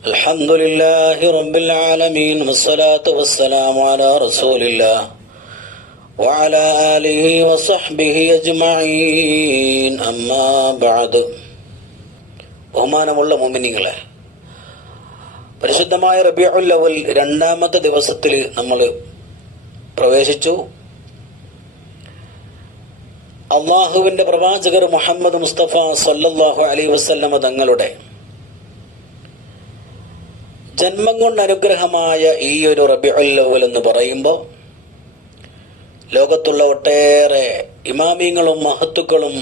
الحمد لله رب العالمين والصلاة والسلام على رسول الله وعلى آله وصحبه أجمعين أما بعد. ബഹുമാനമുള്ള മുഅ്മിനീങ്ങളെ, പരിശുദ്ധമായ റബീഉൽ അവൽ രണ്ടാമത്തെ ദിവസത്തിൽ നമ്മൾ പ്രവേശിച്ചു. അള്ളാഹുവിൻ്റെ പ്രവാചകർ മുഹമ്മദ് മുസ്തഫ സല്ലല്ലാഹു അലൈഹി വസല്ലമ തങ്ങളുടെ ജന്മം കൊണ്ട് അനുഗ്രഹമായ ഈ ഒരു റബീഉൽ അവൽ എന്ന് പറയുമ്പോൾ ലോകത്തുള്ള ഒട്ടേറെ ഇമാമിങ്ങളും മഹത്തുക്കളും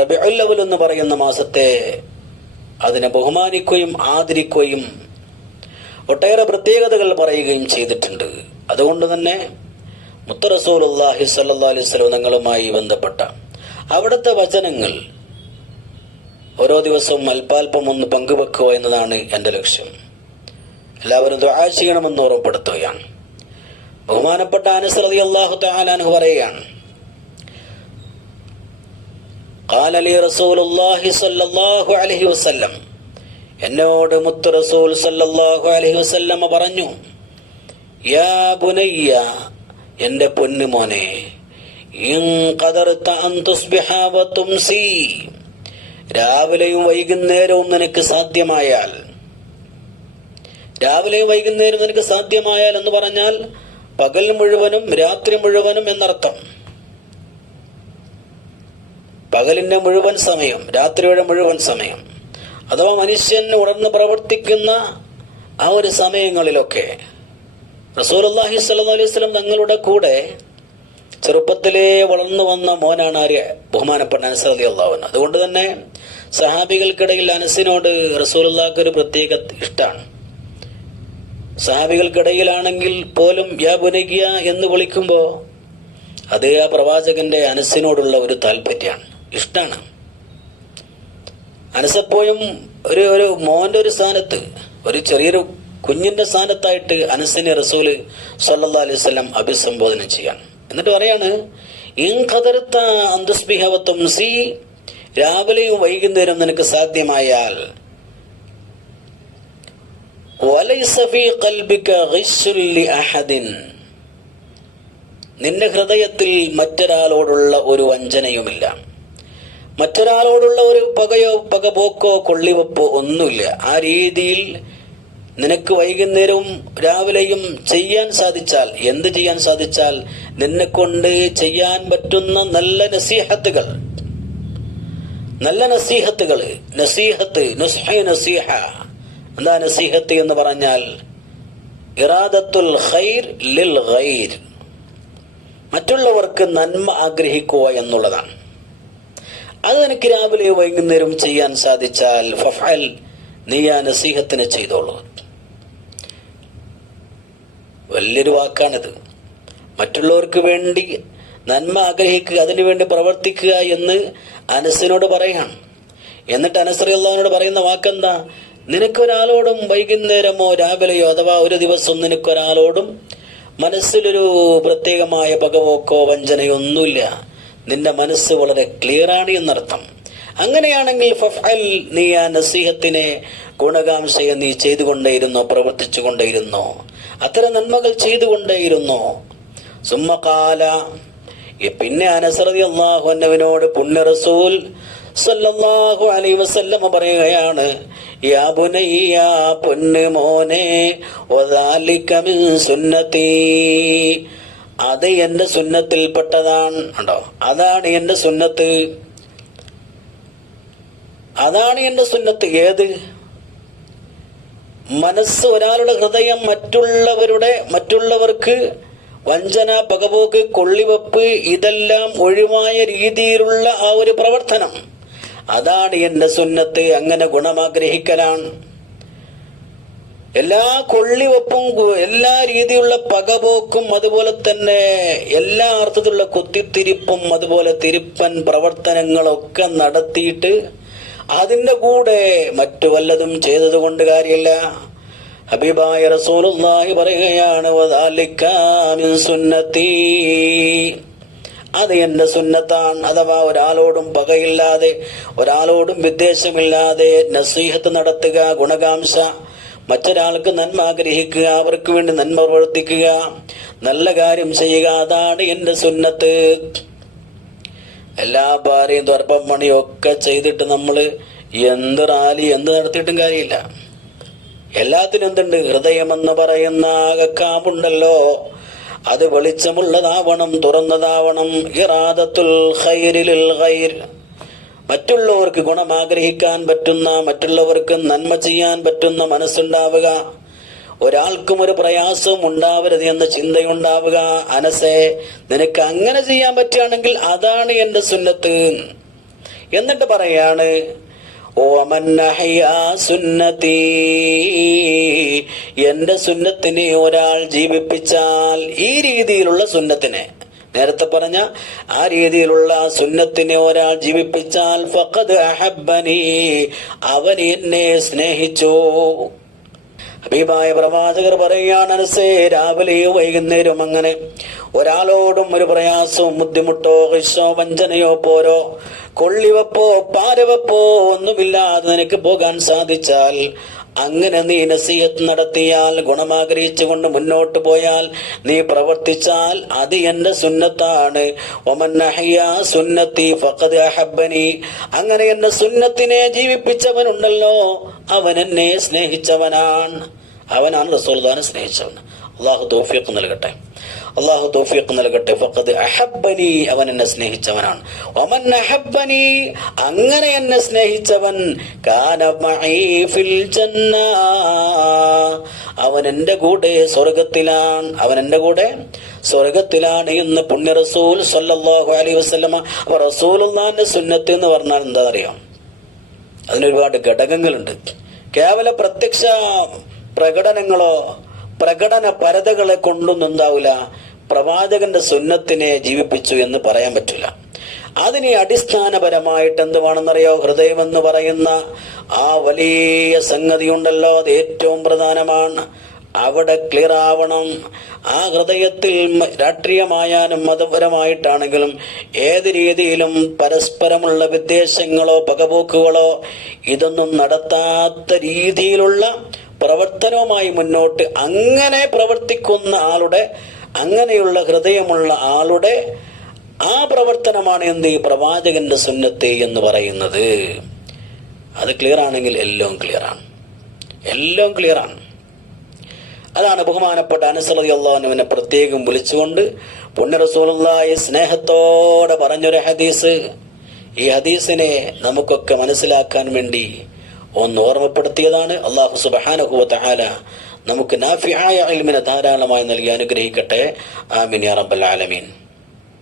റബീഉൽ അവൽ എന്ന് പറയുന്ന മാസത്തെ അതിനെ ബഹുമാനിക്കുകയും ആദരിക്കുകയും ഒട്ടേറെ പ്രത്യേകതകൾ പറയുകയും ചെയ്തിട്ടുണ്ട്. അതുകൊണ്ട് തന്നെ മുത്ത റസൂലുള്ളാഹി സ്വല്ലല്ലാഹു അലൈഹി വസല്ലം തങ്ങളുമായി ബന്ധപ്പെട്ട അവിടുത്തെ വചനങ്ങൾ ഓരോ ദിവസവും അല്പാൽപ്പം ഒന്ന് പങ്കുവെക്കുക എന്നതാണ് എൻ്റെ ലക്ഷ്യം. എല്ലാവരും ദുആ ചെയ്യണമെന്ന് ഓർമ്മപ്പെടുത്തുകയാണ്. ബഹുമാനപ്പെട്ട അനസ് റളിയല്ലാഹു തആല അൻഹു പറയുകയാണ്, ഖാല ലി റസൂലുള്ളാഹി സ്വല്ലല്ലാഹു അലൈഹി വസല്ലം, എന്നോട് മുത്ത് റസൂൽ സ്വല്ലല്ലാഹു അലൈഹി വസല്ലം പറഞ്ഞു, യാ ബുനയ്യ, എൻ്റെ പൊന്നുമോനെ, ഇൻ ഖദർത അൻ തുസ്ബിഹ വ തുംസി, രാവിലെയും വൈകുന്നേരവും നിനക്ക് സാധ്യമായാൽ, രാവിലെയും വൈകുന്നേരവും നിനക്ക് സാധ്യമായാൽ എന്ന് പറഞ്ഞാൽ പകൽ മുഴുവനും രാത്രി മുഴുവനും എന്നർത്ഥം. പകലിന്റെ മുഴുവൻ സമയം, രാത്രിയുടെ മുഴുവൻ സമയം, അഥവാ മനുഷ്യൻ ഉണർന്ന് പ്രവർത്തിക്കുന്ന ആ ഒരു സമയങ്ങളിലൊക്കെ റസൂലുള്ളാഹി സ്വല്ലല്ലാഹു അലൈഹി വസല്ലം തങ്ങളുടെ കൂടെ ചെറുപ്പത്തിലേ വളർന്നു വന്ന മോനാണ് ആര്യ ബഹുമാനപ്പെട്ട അനസ് റളിയല്ലാഹു അൻഹു. അതുകൊണ്ട് തന്നെ സഹാബികൾക്കിടയിൽ അനസിനോട് റസൂലുള്ളാഹിക്ക് ഒരു പ്രത്യേക ഇഷ്ടമാണ്. സഹാബികൾക്കിടയിലാണെങ്കിൽ പോലും യാ ബുനയ്യ എന്ന് വിളിക്കുമ്പോൾ അത് ആ പ്രവാചകന്റെ അനസിനോടുള്ള ഒരു താല്പര്യമാണ്, ഇഷ്ടമാണ്. അനസെപ്പോഴും ഒരു മോന്റെ ഒരു സ്ഥാനത്ത്, ഒരു ചെറിയൊരു കുഞ്ഞിന്റെ സ്ഥാനത്തായിട്ട് അനസിനെ റസൂല് സ്വല്ലല്ലാഹു അലൈഹി വസല്ലം അഭിസംബോധന ചെയ്യാണ്. എന്നിട്ട് പറയാണ്, ഇൻ ഖദർത അൻ തുസ്ബിഹ വ തുംസി, രാവിലെയും വൈകുന്നേരം നിനക്ക് സാധ്യമായാൽ, വലൈസ ഫീ ഖൽബിക ഗിശ്ശുൻ ലി അഹദിൻ, നിന്റെ ഹൃദയത്തിൽ മറ്റൊരാളോടുള്ള ഒരു വഞ്ചനയുമില്ല, മറ്റൊരാളോടുള്ള ഒരു പകയോ പകപോക്കോ കൊള്ളിവെപ്പോ ഒന്നുമില്ല. ആ രീതിയിൽ നിനക്ക് വൈകുന്നേരവും രാവിലെയും ചെയ്യാൻ സാധിച്ചാൽ, എന്ത് ചെയ്യാൻ സാധിച്ചാൽ, നിന്നെ കൊണ്ട് ചെയ്യാൻ പറ്റുന്ന നല്ല നസീഹത്തുകൾ, നസീഹത്ത്, നസീഹ. എന്താ നസീഹത്ത് എന്ന് പറഞ്ഞാൽ ഇറാദത്തുൽ ഖൈർ ലിൽ ഗൈർ, മറ്റുള്ളവർക്ക് നന്മ ആഗ്രഹിക്കുക എന്നുള്ളതാണ്. അത് എനിക്ക് രാവിലെ വൈകുന്നേരം ചെയ്യാൻ സാധിച്ചാൽ ഫഫഅൽ, നീ ആ നസീഹത്തിനെ ചെയ്തോളൂ. വലിയൊരു വാക്കാണിത്. മറ്റുള്ളവർക്ക് വേണ്ടി നന്മ ആഗ്രഹിക്കുക, അതിനുവേണ്ടി പ്രവർത്തിക്കുക എന്ന് അനസിനോട് പറയാണ്. എന്നിട്ട് അനസ് റളിയല്ലാഹുവിനോട് പറയുന്ന വാക്കെന്താ? നിനക്കൊരാളോടും വൈകുന്നേരമോ രാവിലെയോ അഥവാ ഒരു ദിവസം നിനക്കൊരാളോടും മനസ്സിലൊരു പ്രത്യേകമായ പകപോക്കോ വഞ്ചനയോ ഒന്നുമില്ല. നിന്റെ മനസ്സ് വളരെ ക്ലിയറാണ് എന്നർത്ഥം. അങ്ങനെയാണെങ്കിൽ ഫഫഅൽ, നീ ആ നസീഹത്തിനെ ഗുണകാംക്ഷയെ നീ ചെയ്തുകൊണ്ടേയിരുന്നോ, പ്രവർത്തിച്ചു കൊണ്ടേയിരുന്നോ, അത്തരം നന്മകൾ ചെയ്തുകൊണ്ടേയിരുന്നോ. സുമ്മ ഖാല, പിന്നെ അനസ് റളിയല്ലാഹു അൻഹുവിനോട് പുണ്യ റസൂൽ സല്ലല്ലാഹു അലൈഹി വസല്ലം പറയുകയാണ്, യാ ബുനയ്യ, പൊന്നു മോനെ, വദാലിക മിൻ സുന്നതി, അത് എന്റെ സുന്നത്തിൽപ്പെട്ടതാണ്. ഉണ്ടോ, അതാണ് എന്റെ സുന്നത്ത്, അതാണ് എന്റെ സുന്നത്ത്. ഏത്? മനസ്സ്, ഒരാളുടെ ഹൃദയം മറ്റുള്ളവർക്ക് വഞ്ചന, പകപോക്ക്, കൊള്ളിവെപ്പ് ഇതെല്ലാം ഒഴിവായ രീതിയിലുള്ള ആ ഒരു പ്രവർത്തനം, അതാണ് എന്റെ സുന്നത്ത്. അങ്ങനെ ഗുണമാഗ്രഹിക്കലാണ്. എല്ലാ കൊള്ളിവെപ്പും, എല്ലാ രീതിയിലുള്ള പകപോക്കും, അതുപോലെ തന്നെ എല്ലാ അർത്ഥത്തിലുള്ള കുത്തിത്തിരിപ്പും, അതുപോലെ തിരുപ്പൻ പ്രവർത്തനങ്ങളൊക്കെ നടത്തിയിട്ട് അതിന്റെ കൂടെ മറ്റു വല്ലതും ചെയ്തതുകൊണ്ട് കാര്യമില്ല. ഹബീബായ റസൂലുള്ളാഹി പറയുകയാണ്, വദാലിക മിൻ സുന്നതി, അത് എന്റെ സുന്നത്താണ്. അഥവാ ഒരാളോടും പകയില്ലാതെ, ഒരാളോടും വിദ്വേഷമില്ലാതെ നസീഹത്ത് നടത്തുക, ഗുണകാംക്ഷ, മറ്റൊരാൾക്ക് നന്മ ആഗ്രഹിക്കുക, അവർക്ക് വേണ്ടി നന്മ പ്രവർത്തിക്കുക, നല്ല കാര്യം ചെയ്യുക, അതാണ് എന്റെ സുന്നത്ത്. എല്ലാ ഭാര്യയും ദർഭം പണിയൊക്കെ ചെയ്തിട്ട് നമ്മൾ എന്ത് റാലി എന്ത് നടത്തിയിട്ടും കാര്യമില്ല. എല്ലാത്തിനും എന്തുണ്ട്? ഹൃദയമെന്ന് പറയുന്ന കാമ്പുണ്ടല്ലോ, അത് വെളിച്ചമുള്ളതാവണം, തുറന്നതാവണം. ഇറാദത്തുൽ ഖൈരിൽ ഖൈർ, മറ്റുള്ളവർക്ക് ഗുണം ആഗ്രഹിക്കാൻ പറ്റുന്ന, മറ്റുള്ളവർക്ക് നന്മ ചെയ്യാൻ പറ്റുന്ന മനസ്സുണ്ടാവുക, ഒരാൾക്കും ഒരു പ്രയാസവും ഉണ്ടാവരുത് എന്ന ചിന്തയുണ്ടാവുക. അനസേ, നിനക്ക് അങ്ങനെ ചെയ്യാൻ പറ്റുകയാണെങ്കിൽ അതാണ് എന്റെ സുന്നത്ത്. എന്നിട്ട് പറയാണ്, സുന്നത്തി, എന്റെ സുന്നത്തിനെ ഒരാൾ ജീവിപ്പിച്ചാൽ, ഈ രീതിയിലുള്ള സുന്നത്തിനെ, നേരത്തെ പറഞ്ഞ ആ രീതിയിലുള്ള സുന്നത്തിനെ ഒരാൾ ജീവിപ്പിച്ചാൽ, ഫഖദ് അഹബ്ബനി, അവൻ എന്നെ സ്നേഹിച്ചു. ഹബീബായ പ്രവാചകർ പറയുകയാണ്, അനസേ, രാവിലെയോ വൈകുന്നേരവും അങ്ങനെ ഒരാളോടും ഒരു പ്രയാസവും ബുദ്ധിമുട്ടോ ഹിസ്സോ വഞ്ചനയോ പോരോ കൊള്ളിവെപ്പോ പാരവെപ്പോ ഒന്നുമില്ലാതെ നിനക്ക് പോകാൻ സാധിച്ചാൽ, അങ്ങനെ നീ നസീഹത്ത് നടത്തിയാൽ, ഗുണമാഗ്രഹിച്ചുകൊണ്ട് മുന്നോട്ട് പോയാൽ, നീ പ്രവർത്തിച്ചാൽ, അത് എന്റെ സുന്നത്താണ്. വമൻ അഹ്യാ സുന്നത്തി ഫഖദ് അഹബ്ബനി, അങ്ങനെ എന്റെ സുന്നത്തിനെ ജീവിപ്പിച്ചവനുണ്ടല്ലോ, അവൻ എന്നെ സ്നേഹിച്ചവനാണ്. അവനാണ് റസൂലുള്ളാഹിനെ സ്നേഹിച്ചവൻ. അള്ളാഹു തൗഫീഖ് നൽകട്ടെ, അള്ളാഹു തൗഫീഖ് നൽകട്ടെ. ഫഖദ് അഹബ്ബനി, അവൻ എന്നെ സ്നേഹിച്ചവനാണ്. വമൻ അഹബ്ബനി, അങ്ങനെ എന്നെ സ്നേഹിച്ചവൻ, കാന മഈ ഫിൽ ജന്ന, അവൻ എന്റെ കൂടെ സ്വർഗത്തിലാണ്, അവൻ എന്റെ കൂടെ സ്വർഗത്തിലാണ് എന്ന് പുണ്യ റസൂൽ സല്ലല്ലാഹു അലൈഹി വസല്ലമ. റസൂലുള്ളാഹിന്റെ സുന്നത്ത് എന്ന് പറഞ്ഞാൽ എന്താ അറിയാം? അതിനൊരുപാട് ഘടകങ്ങളുണ്ട്. കേവല പ്രത്യക്ഷ പ്രകടനങ്ങളോ പ്രകടന പരതകളെ കൊണ്ടൊന്നും എന്താവില്ല പ്രവാചകന്റെ സുന്നത്തിനെ ജീവിപ്പിച്ചു എന്ന് പറയാൻ പറ്റില്ല. അതിന് അടിസ്ഥാനപരമായിട്ട് എന്ത് വേണമെന്നറിയോ? ഹൃദയം എന്ന് പറയുന്ന ആ വലിയ സംഗതി ഉണ്ടല്ലോ, അത് ഏറ്റവും പ്രധാനമാണ്. അവിടെ ക്ലിയർ ആവണം. ആ ഹൃദയത്തിൽ രാഷ്ട്രീയമായാലും മതപരമായിട്ടാണെങ്കിലും ഏത് രീതിയിലും പരസ്പരമുള്ള വിദ്വേഷങ്ങളോ പകപോക്കുകളോ ഇതൊന്നും നടത്താത്ത രീതിയിലുള്ള പ്രവർത്തനവുമായി മുന്നോട്ട് അങ്ങനെ പ്രവർത്തിക്കുന്ന ആളുടെ, അങ്ങനെയുള്ള ഹൃദയമുള്ള ആളുടെ ആ പ്രവർത്തനമാണ് എന്ത്? ഈ പ്രവാചകന്റെ സുന്നത്ത് എന്ന് പറയുന്നത്. അത് ക്ലിയർ ആണെങ്കിൽ എല്ലാം ക്ലിയറാണ്, എല്ലാം ക്ലിയറാണ്. അതാണ് ബഹുമാനപ്പെട്ട അനസ് റളിയല്ലാഹു അൻഹുവിനെ പ്രത്യേകം വിളിച്ചുകൊണ്ട് പുണ്യ റസൂലുള്ളാഹി സ്നേഹത്തോടെ പറഞ്ഞൊരു ഹദീസ്. ഈ ഹദീസിനെ നമുക്കൊക്കെ മനസ്സിലാക്കാൻ വേണ്ടി ഒന്ന് ഓർമ്മപ്പെടുത്തിയതാണ്. അല്ലാഹു സുബ്ഹാനഹു വ തആല നമുക്ക് നാഫിആയ ഇൽമിനെ ധാരാളമായി നൽകി അനുഗ്രഹിക്കട്ടെ. ആമീൻ യാ റബ്ബൽ ആലമീൻ.